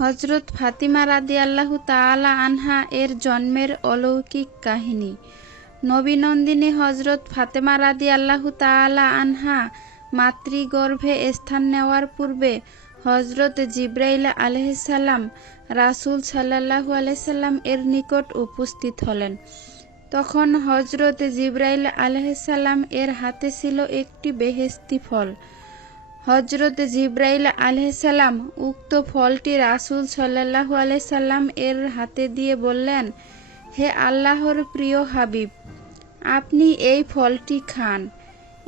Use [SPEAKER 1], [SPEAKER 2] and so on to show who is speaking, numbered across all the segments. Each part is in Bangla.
[SPEAKER 1] হজরত ফাতিমা রাদি আল্লাহু তাআলা আনহা এর জন্মের অলৌকিক কাহিনী। নবীনন্দিনী হজরত ফাতেমা রাদি আল্লাহু তাআলা আনহা মাতৃগর্ভে স্থান নেওয়ার পূর্বে হজরত জিব্রাইল আলহিসাল্লাম রাসূল সাল্লাল্লাহু আলাইসাল্লাম এর নিকট উপস্থিত হলেন। তখন হজরত জিব্রাইল আলহিসাল্লাম এর হাতে ছিল একটি বেহেস্তি ফল। হজরত জিব্রাইল আলহিসাল্লাম উক্ত ফলটি রাসূল সাল্লাল্লাহু আলাইসাল্লাম এর হাতে দিয়ে বললেন, হে আল্লাহর প্রিয় হাবিব, আপনি এই ফলটি খান।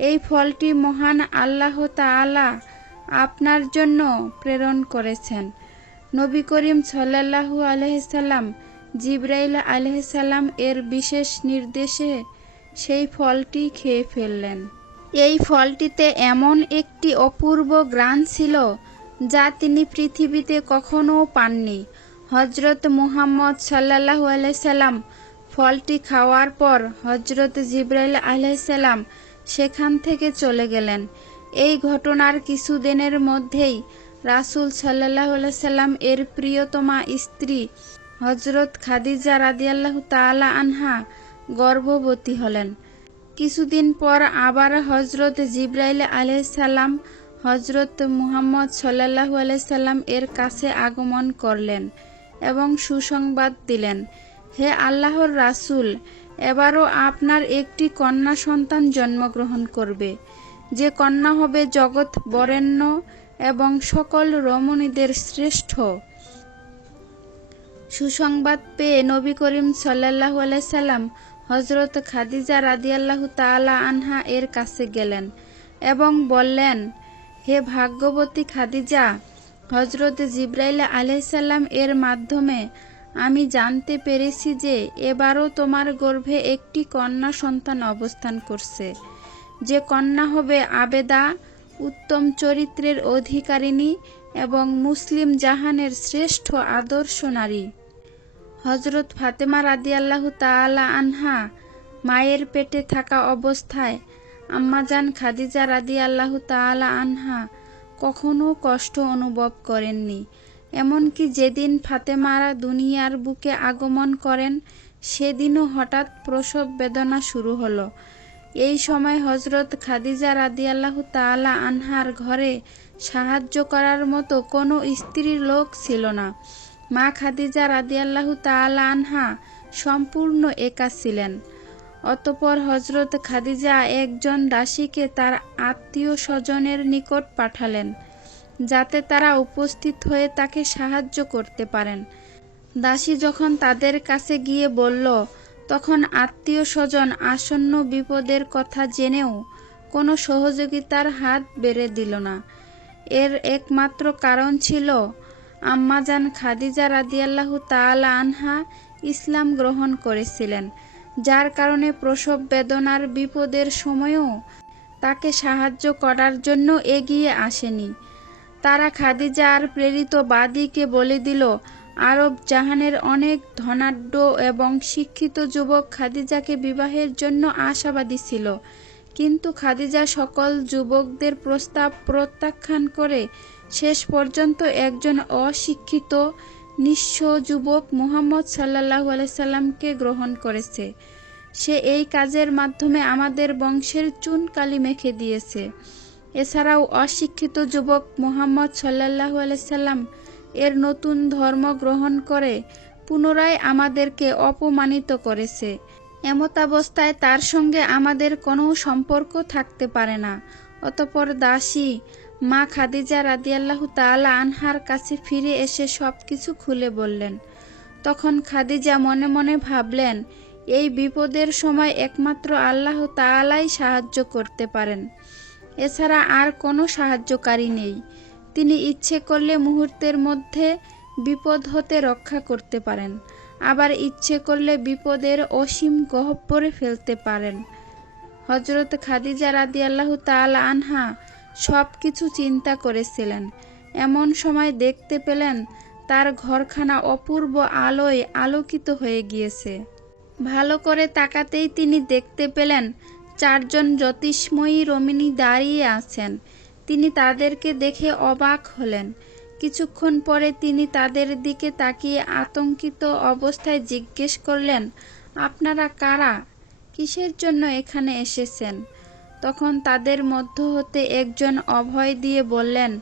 [SPEAKER 1] এই ফলটি মহান আল্লাহ তাআলা আপনার জন্য প্রেরণ করেছেন। নবী করিম সাল্লাল্লাহু আলহিসাল্লাম জিব্রাইল আলহিসাল্লাম এর বিশেষ নির্দেশে সেই ফলটি খেয়ে ফেললেন। এই ফলটিতে এমন একটি অপূর্ব গ্রাণ ছিল যা তিনি পৃথিবীতে কখনও পাননি। হজরত মুহাম্মদ সাল্লাল্লাহু আলাইসাল্লাম ফলটি খাওয়ার পর হজরত জিব্রাইল আলাইসাল্লাম সেখান থেকে চলে গেলেন। এই ঘটনার কিছুদিনের মধ্যেই রাসূল সাল্লাল্লাহু সাল্লাম এর প্রিয়তমা স্ত্রী হজরত খাদিজা রাদিয়াল্লাহু তাআলা আনহা গর্ভবতী হলেন। কিছুদিন পর আবার হজরত জিব্রাইল আলাইসাল্লাম হজরত মুহাম্মদ সাল্লাল্লাহু সাল্লাম এর কাছে আগমন করলেন এবং সুসংবাদ দিলেন, হে আল্লাহর রাসূল, এবারও আপনার একটি কন্যা সন্তান জন্মগ্রহণ করবে। যে কন্যা হবে জগৎ বরেণ্য এবং সকল রমণীদের শ্রেষ্ঠ। সুসংবাদ পেয়ে নবী করিম সাল্লাল্লাহু সাল্লাম হজরত খাদিজা রাদিয়াল্লাহু তাআলা আনহা এর কাছে গেলেন এবং বললেন, হে ভাগ্যবতী খাদিজা হজরত জিব্রাইল আলাইসাল্লাম এর মাধ্যমে আমি জানতে পেরেছি যে এবারও তোমার গর্ভে একটি কন্যা সন্তান অবস্থান করছে। যে কন্যা হবে আবেদা, উত্তম চরিত্রের অধিকারিণী এবং মুসলিম জাহানের শ্রেষ্ঠ আদর্শ নারী। হজরত ফাতেমা রাদিয়াল্লাহু তাআলা আনহা মায়ের পেটে থাকা অবস্থায় আম্মাজান খাদিজা রাদিয়াল্লাহু তাআলা আনহা কখনো কষ্ট অনুভব করেননি। এমনকি যেদিন ফাতেমারা দুনিয়ার বুকে আগমন করেন, সেদিনও হঠাৎ প্রসব বেদনা শুরু হলো। এই সময় হজরত খাদিজা রাদিয়াল্লাহু তাআলা আনহার ঘরে সাহায্য করার মতো কোনো স্ত্রীর লোক ছিল না। মা খাদিজা রাদিয়াল্লাহু তাআলা আনহা সম্পূর্ণ একা ছিলেন। অতপর হজরত খাদিজা একজন দাসীকে তার আত্মীয় স্বজনের নিকট পাঠালেন, যাতে তারা উপস্থিত হয়ে তাকে সাহায্য করতে পারেন। দাসী যখন তাদের কাছে গিয়ে বলল, তখন আত্মীয় স্বজন আসন্ন বিপদের কথা জেনেও কোনো সহযোগিতার হাত বেড়ে দিল না। এর একমাত্র কারণ ছিল আম্মাজান খাদিজা রাদিয়াল্লাহু তাআলা আনহা ইসলাম গ্রহণ করেছিলেন, যার কারণে প্রসব বেদনার বিপদের সময়ও তাকে সাহায্য করার জন্য এগিয়ে আসেনি। তারা খাদিজা আর প্রেরিত বাদীকে বলে দিল, আরব জাহানের অনেক ধনাঢ্য এবং শিক্ষিত যুবক খাদিজাকে বিবাহের জন্য আশাবাদী ছিল। কিন্তু খাদিজা সকল যুবকদের প্রস্তাব প্রত্যাখ্যান করে শেষ পর্যন্ত একজন অশিক্ষিত, নিঃস্ব যুবক মোহাম্মদ সাল্লাহু আলাইসাল্লামকে গ্রহণ করেছে। সে এই কাজের মাধ্যমে আমাদের বংশের চুন কালি মেখে দিয়েছে। এছাড়াও অশিক্ষিত যুবক মোহাম্মদ সাল্লাহু আলাইসাল্লাম এর নতুন ধর্ম গ্রহণ করে পুনরায় আমাদেরকে অপমানিত করেছে। এমতাবস্থায় তার সঙ্গে আমাদের কোনো সম্পর্ক থাকতে পারে না। অতপর দাসী মা খাদিজা রাদিয়াল্লাহু তাআলা আনহার কাছে ফিরে এসে সব কিছু খুলে বললেন। তখন খাদিজা মনে মনে ভাবলেন, এই বিপদের সময় একমাত্র আল্লাহ তাআলাই সাহায্য করতে পারেন। এছাড়া আর কোনো সাহায্যকারী নেই। তিনি ইচ্ছে করলে মুহূর্তের মধ্যে বিপদ হতে রক্ষা করতে পারেন, আবার ইচ্ছে করলে বিপদের অসীম গহ্বরে ফেলতে পারেন। হজরত খাদিজা রাদিয়াল্লাহু তাআলা আনহা সব কিছু চিন্তা করেছিলেন। এমন সময় দেখতে পেলেন, তার ঘরখানা অপূর্ব আলোয় আলোকিত হয়ে গিয়েছে। ভালো করে তাকাতেই তিনি দেখতে পেলেন, চারজন জ্যোতিষ্ময়ী রমিনী দাঁড়িয়ে আছেন। তিনি তাদেরকে দেখে অবাক হলেন। কিছুক্ষণ পরে তিনি তাদের দিকে তাকিয়ে আতঙ্কিত অবস্থায় জিজ্ঞেস করলেন, আপনারা কারা? কিসের জন্য এখানে এসেছেন? তখন তাদের মধ্য হতে একজন অভয় দিয়ে বললেন,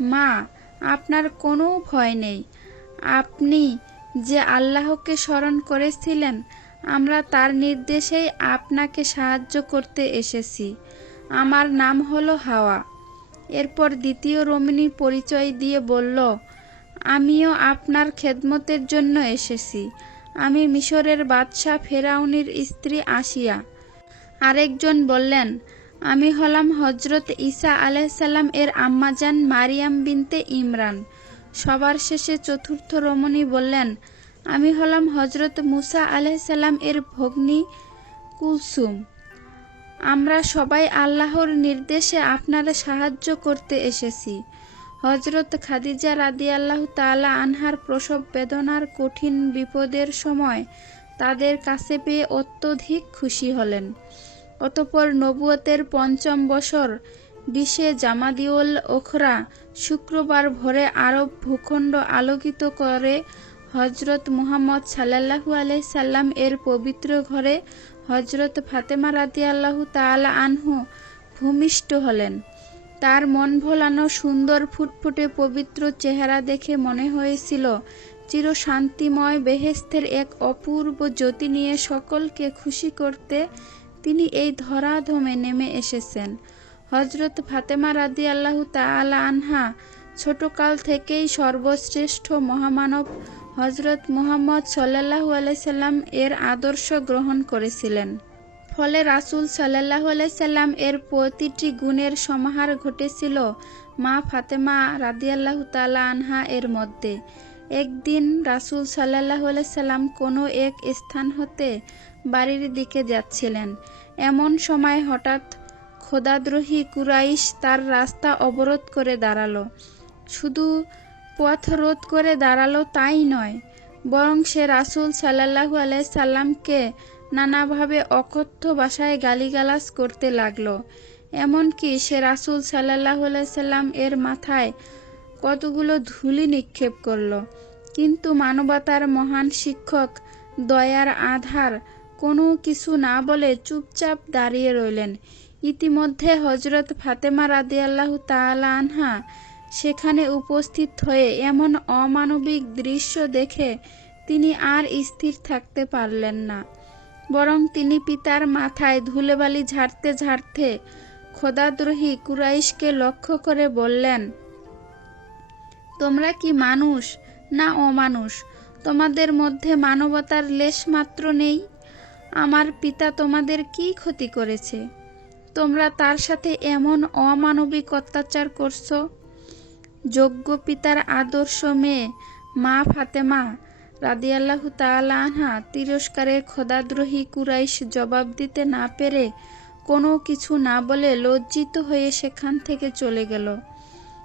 [SPEAKER 1] মা, আপনার কোনো ভয় নেই। আপনি যে আল্লাহকে স্মরণ করেছিলেন, আমরা তার নির্দেশেই আপনাকে সাহায্য করতে এসেছি। আমার নাম হলো হাওয়া। এরপর দ্বিতীয় রমণী পরিচয় দিয়ে বলল, আমিও আপনার খেদমতের জন্য এসেছি। আমি মিশরের বাদশাহ ফেরাউনির স্ত্রী আসিয়া। আরেকজন বললেন আমি হলাম হজরত ঈসা আলাইসাল্লাম এর আম্মাজান মারিয়াম বিনতে ইমরান। সবার শেষে চতুর্থ রমণী বললেন, আমি হলাম হজরত মুসা আলাইসাল্লাম এর ভগ্নী কুলসুম। আমরা সবাই আল্লাহর নির্দেশে আপনারা সাহায্য করতে এসেছি। হজরত খাদিজা রাদি আল্লাহ তাআলা আনহার প্রসব বেদনার কঠিন বিপদের সময় তাদের কাছে পেয়ে অত্যধিক খুশি হলেন। অতপর নবুয়তের পঞ্চম বছর বিশে জামাদিউল ওখরা শুক্রবার ভোরে আরব ভূখণ্ড আলোকিত করে হজরত মুহাম্মদ সাল্লাহু আলাই সাল্লাম এর পবিত্র ঘরে হজরত ফাতেমা রাদিয়াল্লাহু তাআলা আনহু ভূমিষ্ঠ হলেন। তার মন ভোলানো সুন্দর ফুটফুটে পবিত্র চেহারা দেখে মনে হয়েছিল চির শান্তিময় বেহেস্তের এক অপূর্ব জ্যোতি নিয়ে সকলকে খুশি করতে তিনি এই ধরাধমে নেমে এসেছেন। হজরত ফাতেমা রাদি আল্লাহ তালা আনহা ছোটকাল থেকেই সর্বশ্রেষ্ঠ মহামানব হজরত মোহাম্মদ সাল্লাহু আলাইসাল্লাম এর আদর্শ গ্রহণ করেছিলেন। ফলে রাসুল সাল্লাহু আলাইসাল্লাম এর প্রতিটি গুণের সমাহার ঘটেছিল মা ফাতেমা রাদিয়াল্লাহু তালা আনহা এর মধ্যে। একদিন রাসুল সাল্লাহ আলাইসাল্লাম কোনো এক স্থান হতে বাড়ির দিকে যাচ্ছিলেন। এমন সময় হঠাৎ খোদাদ্রোহী কুরাইশ তার রাস্তা অবরোধ করে দাঁড়াল। শুধু পথ রোধ করে দাঁড়াল তাই নয়, বরং সে রাসুল সাল্লাহু আলাই সাল্লামকে নানাভাবে অকথ্য ভাষায় গালিগালাজ করতে লাগল। এমনকি সে রাসুল সাল্লাহ সাল্লাম এর মাথায় কতগুলো ধুলি নিক্ষেপ করল। কিন্তু মানবতার মহান শিক্ষক দয়ার আধার কোনো কিছু না বলে চুপচাপ দাঁড়িয়ে রইলেন। ইতিমধ্যে হজরত ফাতেমা রাদিয়াল্লাহু তাআলা আনহা সেখানে উপস্থিত হয়ে এমন অমানবিক দৃশ্য দেখে তিনি আর স্থির থাকতে পারলেন না। বরং তিনি পিতার মাথায় ধুলেবালি ঝাড়তে ঝাড়তে খোদাদ্রোহী কুরাইশকে লক্ষ্য করে বললেন, তোমরা কি মানুষ না অমানুষ? তোমাদের মধ্যে মানবতার লেশ মাত্র নেই? আমার পিতা তোমাদের কি ক্ষতি করেছে? তোমরা তার সাথে এমন অমানবিক অত্যাচার করছ? যোগ্য পিতার আদর্শ মেয়ে মা ফাতেমা রাদিয়াল্লাহু তাআলা আনহা তিরস্কারে খোদাদ্রোহী কুরাইশ জবাব দিতে না পেরে কোনো কিছু না বলে লজ্জিত হয়ে সেখান থেকে চলে গেল।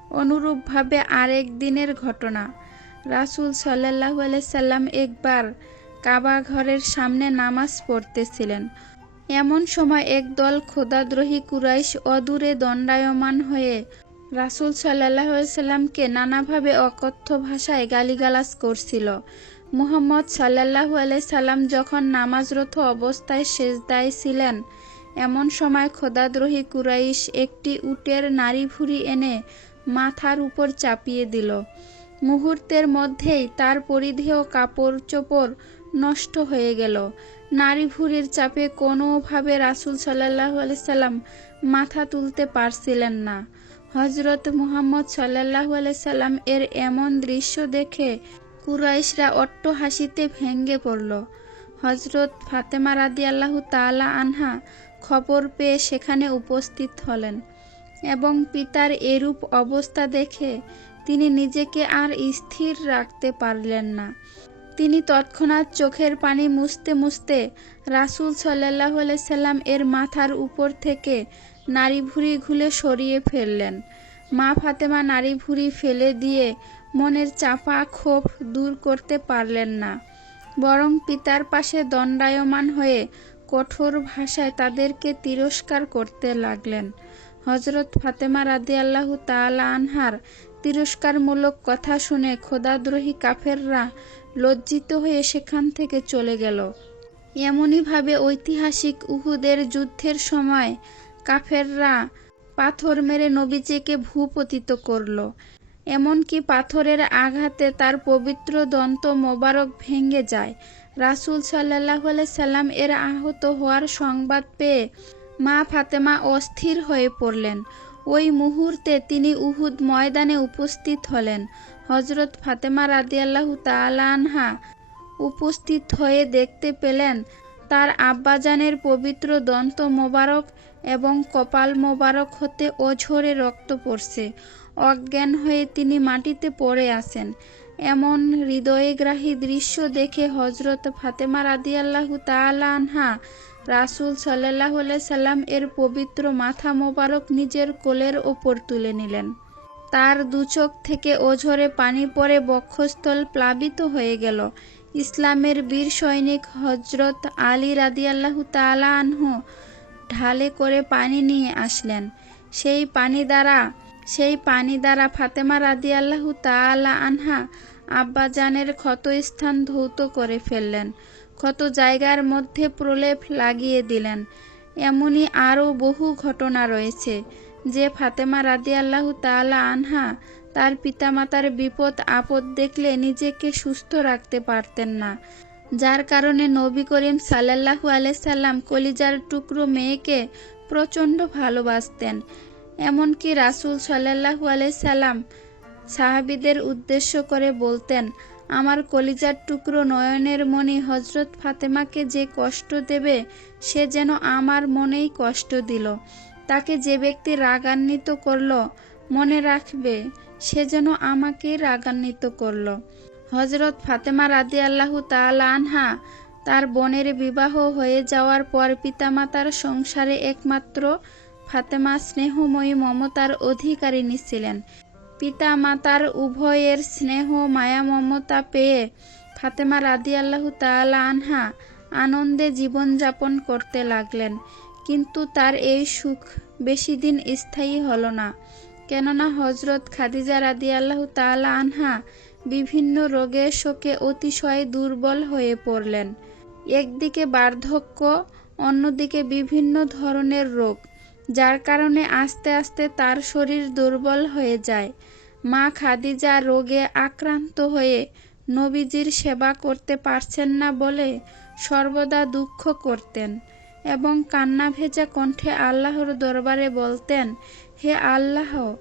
[SPEAKER 1] অনুরূপভাবে আরেক দিনের ঘটনা। রাসুল সাল্লাহ সাল্লাম একবার কাবা ঘরের সামনে নামাজ পড়তেছিলেন। এমন সময় একদল খোদাদ্রোহী কুরাইশ অদূরে দণ্ডায়মান হয়ে রাসুল সাল্লাহ নানাভাবে অকথ্য ভাষায় গালিগালাজ করছিল। মুহাম্মদ সাল্লাহু সাল্লাম যখন নামাজরত অবস্থায় সেজদায় ছিলেন, এমন সময় খোদাদ্রোহী কুরাইশ একটি উটের নারী ভুড়ি এনে মাথার উপর চাপিয়ে দিল। মুহূর্তের মধ্যেই তার পরিধেয় কাপড় চোপড় নষ্ট হয়ে গেল। নারী ভুরির চাপে কোনোভাবে রাসুল সাল্লাহ সাল্লাম মাথা তুলতে পারছিলেন না। হজরত মুহাম্মদ সাল্লাহ সাল্লাম এর এমন দৃশ্য দেখে কুরাইশরা অট্ট হাসিতে ভেঙ্গে পড়ল। হজরত ফাতেমা রাদি আল্লাহ তালা আনহা খবর পেয়ে সেখানে উপস্থিত হলেন এবং পিতার এরূপ অবস্থা দেখে তিনি নিজেকে আর স্থির রাখতে পারলেন না। তিনি তৎক্ষণাৎ চোখের পানি মুছতে মুছতে রাসুল সাল্লাহ সাল্লাম এর মাথার উপর থেকে নারী ভুঁড়ি ঘুলে সরিয়ে ফেললেন। মা ফাতেমা নারী ভুঁড়ি ফেলে দিয়ে মনের চাপা ক্ষোভ দূর করতে পারলেন না। বরং পিতার পাশে দণ্ডায়মান হয়ে কঠোর ভাষায় তাদেরকে তিরস্কার করতে লাগলেন। হজরত ফাতেমা রাদি আল্লাহ তালা আনহার তিরস্কারমূলক কথা শুনে খোদাদ্রোহী কাফেররা লজ্জিত হয়ে সেখান থেকে চলে গেল। এমনইভাবে ঐতিহাসিক উহুদের যুদ্ধের সময় কাফেররা পাথর মেরে নবীজিকে ভূপতিত করল। এমনকি পাথরের আঘাতে তার পবিত্র দন্ত মোবারক ভেঙে যায়। রাসূল সাল্লাহ সাল্লাম এর আহত হওয়ার সংবাদ পেয়ে মা ফাতেমা অস্থির হয়ে পড়লেন। ওই মুহূর্তে তিনি উহুদ ময়দানে উপস্থিত হলেন। হজরত ফাতেমা রাদিয়াল্লাহু তাআলা আনহা উপস্থিত হয়ে দেখতে পেলেন, তার আব্বাজানের পবিত্র দন্ত মোবারক এবং কপাল মোবারক হতে অঝরে রক্ত পড়ছে। অজ্ঞান হয়ে তিনি মাটিতে পড়ে আছেন। এমন হৃদয়গ্রাহী দৃশ্য দেখে হজরত ফাতেমা রাদিয়াল্লাহু তাআলা আনহা রাসূল আলাইহি সাল্লাম এর পবিত্র মাথা মোবারক নিজের কোলের ওপর তুলে নিলেন। তার দুচোখ থেকে ওঝরে পানি পড়ে বক্ষস্থল প্লাবিত হয়ে গেল। ইসলামের বীর সৈনিক হজরত আলী রাদিয়াল্লাহু তাআলা আনহু ঢালে করে পানি নিয়ে আসলেন। সেই পানি দ্বারা, সেই পানি দ্বারা ফাতেমা রাদিয়াল্লাহু তাআলা আনহা আব্বাজানের ক্ষতস্থান ধৌত করে ফেললেন। ক্ষত জায়গার মধ্যে প্রলেপ লাগিয়ে দিলেন। এমনই আরও বহু ঘটনা রয়েছে। যে ফাতেমা রাদিয়াল্লাহু তাআলা আনহা তার পিতামাতার বিপদ আপদ দেখলে নিজেকে সুস্থ রাখতে পারতেন না। যার কারণে নবী করিম সাল্লাল্লাহু আলাইহি সাল্লাম কলিজার টুকরো মেয়েকে প্রচণ্ড ভালোবাসতেন। এমনকি রাসূল সাল্লাল্লাহু আলাইহি সাল্লাম সাহাবীদের উদ্দেশ্য করে বলতেন আমার কলিজার টুকরো নয়নের মণি হজরত ফাতেমাকে যে কষ্ট দেবে, সে যেন আমার মনেই কষ্ট দিল। তাকে যে ব্যক্তি রাগান্বিত করল, মনে রাখবে, সে যেন আমাকে রাগান্বিত করল। হজরত ফাতেমা রাদি আল্লাহু তাআলা আনহা তার বোনের বিবাহ হয়ে যাওয়ার পর পিতামাতার সংসারে একমাত্র ফাতেমা স্নেহময়ী মমতার অধিকারিণী ছিলেন। পিতা মাতার উভয়ের স্নেহ, মায়া, মমতা পেয়ে ফাতেমা রাদি আল্লাহু তাআলা আনহা আনন্দে জীবনযাপন করতে লাগলেন। কিন্তু তার এই সুখ বেশি দিন স্থায়ী হল না। কেননা হজরত খাদিজা রাদি আল্লাহু তাআলা আনহা বিভিন্ন রোগে শোকে অতিশয় দুর্বল হয়ে পড়লেন। একদিকে বার্ধক্য, অন্যদিকে বিভিন্ন ধরনের রোগ। যার কারণে আস্তে আস্তে তার শরীর দুর্বল হয়ে যায়। মা খাদিজা রোগে আক্রান্ত হয়ে নবীজির সেবা করতে পারছেন না বলে সর্বদা দুঃখ করতেন এবং কান্না ভেজা কণ্ঠে আল্লাহর দরবারে বলতেন, হে আল্লাহ,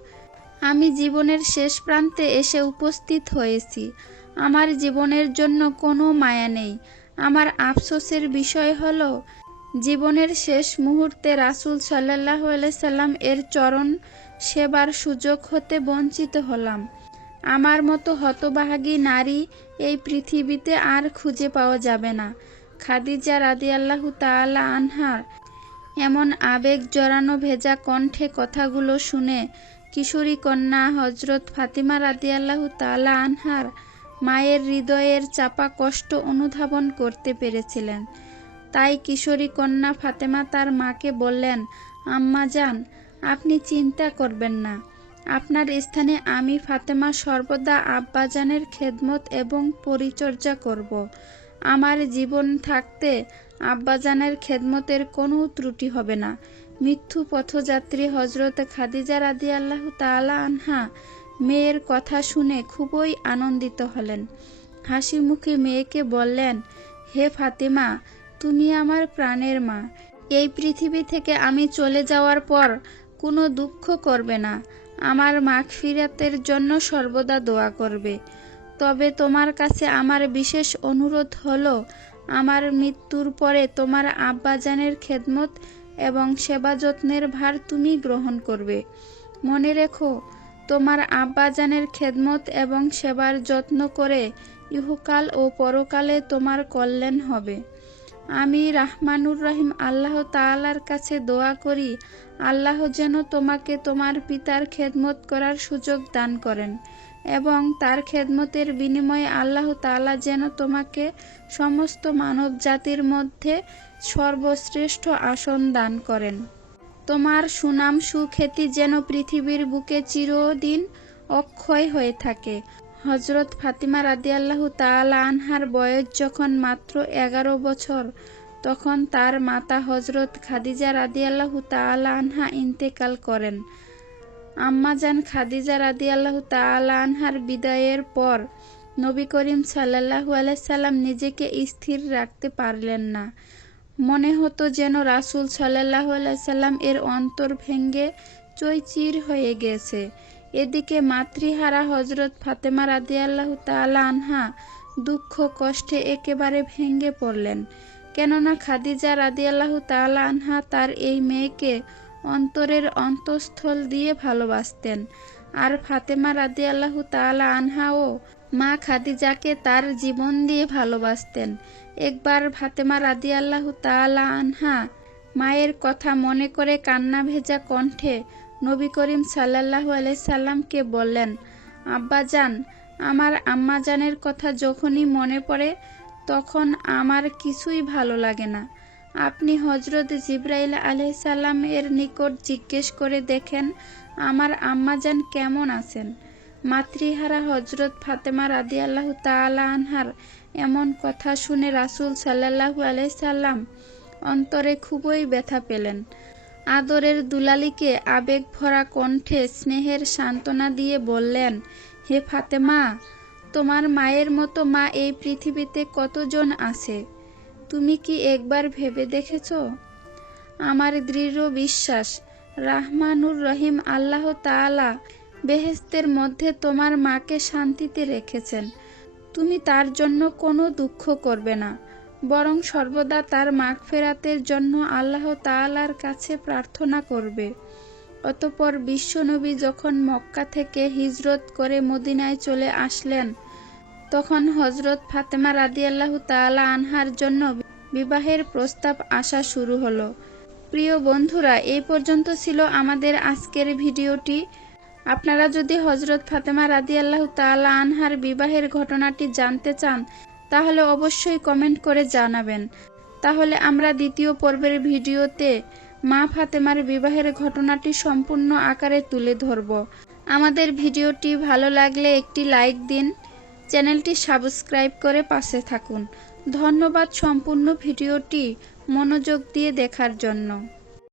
[SPEAKER 1] আমি জীবনের শেষ প্রান্তে এসে উপস্থিত হয়েছি। আমার জীবনের জন্য কোনো মায়া নেই। আমার আফসোসের বিষয় হলো জীবনের শেষ মুহূর্তে রাসূল সাল্লাহ সাল্লাম এর চরণ সেবার সুযোগ হতে বঞ্চিত হলাম। আমার মতো হতবাহাগী নারী এই পৃথিবীতে আর খুঁজে পাওয়া যাবে না। খাদিজা রাদিয়াল্লাহু তাআলা আনহার এমন আবেগ জড়ানো ভেজা কণ্ঠে কথাগুলো শুনে কিশোরী কন্যা হজরত ফাতিমা রাদিয়াল্লাহু তাআলা আনহার মায়ের হৃদয়ের চাপা কষ্ট অনুধাবন করতে পেরেছিলেন। তাই কিশোরী কন্যা ফাতেমা তার মাকে বললেন, আম্মা যান, আপনি চিন্তা করবেন না। আপনার স্থানে আমি ফাতেমা সর্বদা আব্বাজানের খেদমত এবং পরিচর্যা করব। আমার জীবন থাকতে আব্বাজানের খেদমতের কোনো ত্রুটি হবে না। মৃত্যু পথযাত্রী হজরত খাদিজা রাদি আল্লাহ তালা আনহা মেয়ের কথা শুনে খুবই আনন্দিত হলেন। হাসি মুখে মেয়েকে বললেন, হে ফাতিমা তুমি আমার প্রাণের মা। এই পৃথিবী থেকে আমি চলে যাওয়ার পর কোনো দুঃখ করবে না। আমার মাগফিরাতের জন্য সর্বদা দোয়া করবে। তবে তোমার কাছে আমার বিশেষ অনুরোধ হলো, আমার মৃত্যুর পরে তোমার আব্বাজানের খেদমত এবং সেবা যত্নের ভার তুমি গ্রহণ করবে। মনে রেখো, তোমার আব্বাজানের খেদমত এবং সেবার যত্ন করে ইহুকাল ও পরকালে তোমার কল্যাণ হবে। আমি রাহমানুর রহিম আল্লাহ তাআলার কাছে দোয়া করি, আল্লাহ যেন তোমাকে তোমার পিতার খেদমত করার সুযোগ দান করেন এবং তার খেদমতের বিনিময়ে আল্লাহ তাআলা যেন তোমাকে সমস্ত মানব জাতির মধ্যে সর্বশ্রেষ্ঠ আসন দান করেন। তোমার সুনাম সুখ্যাতি যেন পৃথিবীর বুকে চিরদিন অক্ষয় হয়ে থাকে। হজরত ফাতিমা রাদিয়াল্লাহু তাআলা আনহার বয়স যখন মাত্র এগারো বছর, তখন তার মাতা হজরত খাদিজা রাদিয়াল্লাহু তাআলা আনহা ইন্তেকাল করেন। আম্মাজান খাদিজা রাদিয়াল্লাহু তাআলা আনহার বিদায়ের পর নবী করিম সাল্লাল্লাহু আলাইহি সাল্লাম নিজেকে স্থির রাখতে পারলেন না। মনে হতো যেন রাসূল সাল্লাল্লাহু আলাইহি সাল্লাম এর অন্তর ভেঙ্গে চৈচির হয়ে গেছে। এদিকে মাতৃহারা হজরত ফাতেমা রাদিয়াল্লাহু তাআলা আনহা দুঃখ কষ্টে একেবারে ভেঙ্গে পড়লেন। কেননা খাদিজা রাদিয়াল্লাহু তাআলা আনহা তার এই মেয়েকে অন্তরের অন্তঃস্থল দিয়ে ভালোবাসতেন। আর ফাতেমা রাদিয়াল্লাহু তাআলা আনহাও মা খাদিজাকে তার জীবন দিয়ে ভালোবাসতেন। একবার ফাতেমা রাদিয়াল্লাহু তাআলা আনহা মায়ের কথা মনে করে কান্না ভেজা কণ্ঠে নবী করিম আলাইহি সাল্লামকে বললেন আব্বাজান আমার আম্মাজানের কথা যখনই মনে পড়ে, তখন আমার কিছুই ভালো লাগে না। আপনি হজরত জিব্রাইল আলাইসাল্লাম এর নিকট জিজ্ঞেস করে দেখেন, আমার আম্মাজান কেমন আছেন? মাতৃহারা হজরত ফাতেমা রাদি আল্লাহ তালা আনহার এমন কথা শুনে রাসুল সাল্লাহু আলাইসাল্লাম অন্তরে খুবই ব্যথা পেলেন। আদরের দুলালিকে আবেগ ভরা কণ্ঠে স্নেহের সান্ত্বনা দিয়ে বললেন, হে ফাতেমা, তোমার মায়ের মতো মা এই পৃথিবীতে কতজন আছে? তুমি কি একবার ভেবে দেখেছ? আমার দৃঢ় বিশ্বাস, রাহমানুর রহিম আল্লাহ তাআলা বেহেস্তের মধ্যে তোমার মাকে শান্তিতে রেখেছেন। তুমি তার জন্য কোনো দুঃখ করবে না। বরং সর্বদা তার মাগ ফেরাতের জন্য আল্লাহ তাআলার কাছে প্রার্থনা করবে। অতপর বিশ্বনবী যখন মক্কা থেকে হিজরত করে মদিনায় চলে আসলেন, তখন হজরত ফাতেমা রাদিয়াল্লাহু তাআলা আনহার জন্য বিবাহের প্রস্তাব আসা শুরু হলো। প্রিয় বন্ধুরা, এই পর্যন্ত ছিল আমাদের আজকের ভিডিওটি। আপনারা যদি হজরত ফাতেমা রাদিয়াল্লাহু তাআলা আনহার বিবাহের ঘটনাটি জানতে চান তাহলে অবশ্যই কমেন্ট করে জানাবেন। তাহলে আমরা দ্বিতীয় পর্বের ভিডিওতে মা ফাতেমার বিবাহের ঘটনাটি সম্পূর্ণ আকারে তুলে ধরব। আমাদের ভিডিওটি ভালো লাগলে একটি লাইক দিন, চ্যানেলটি সাবস্ক্রাইব করে পাশে থাকুন। ধন্যবাদ সম্পূর্ণ ভিডিওটি মনোযোগ দিয়ে দেখার জন্য।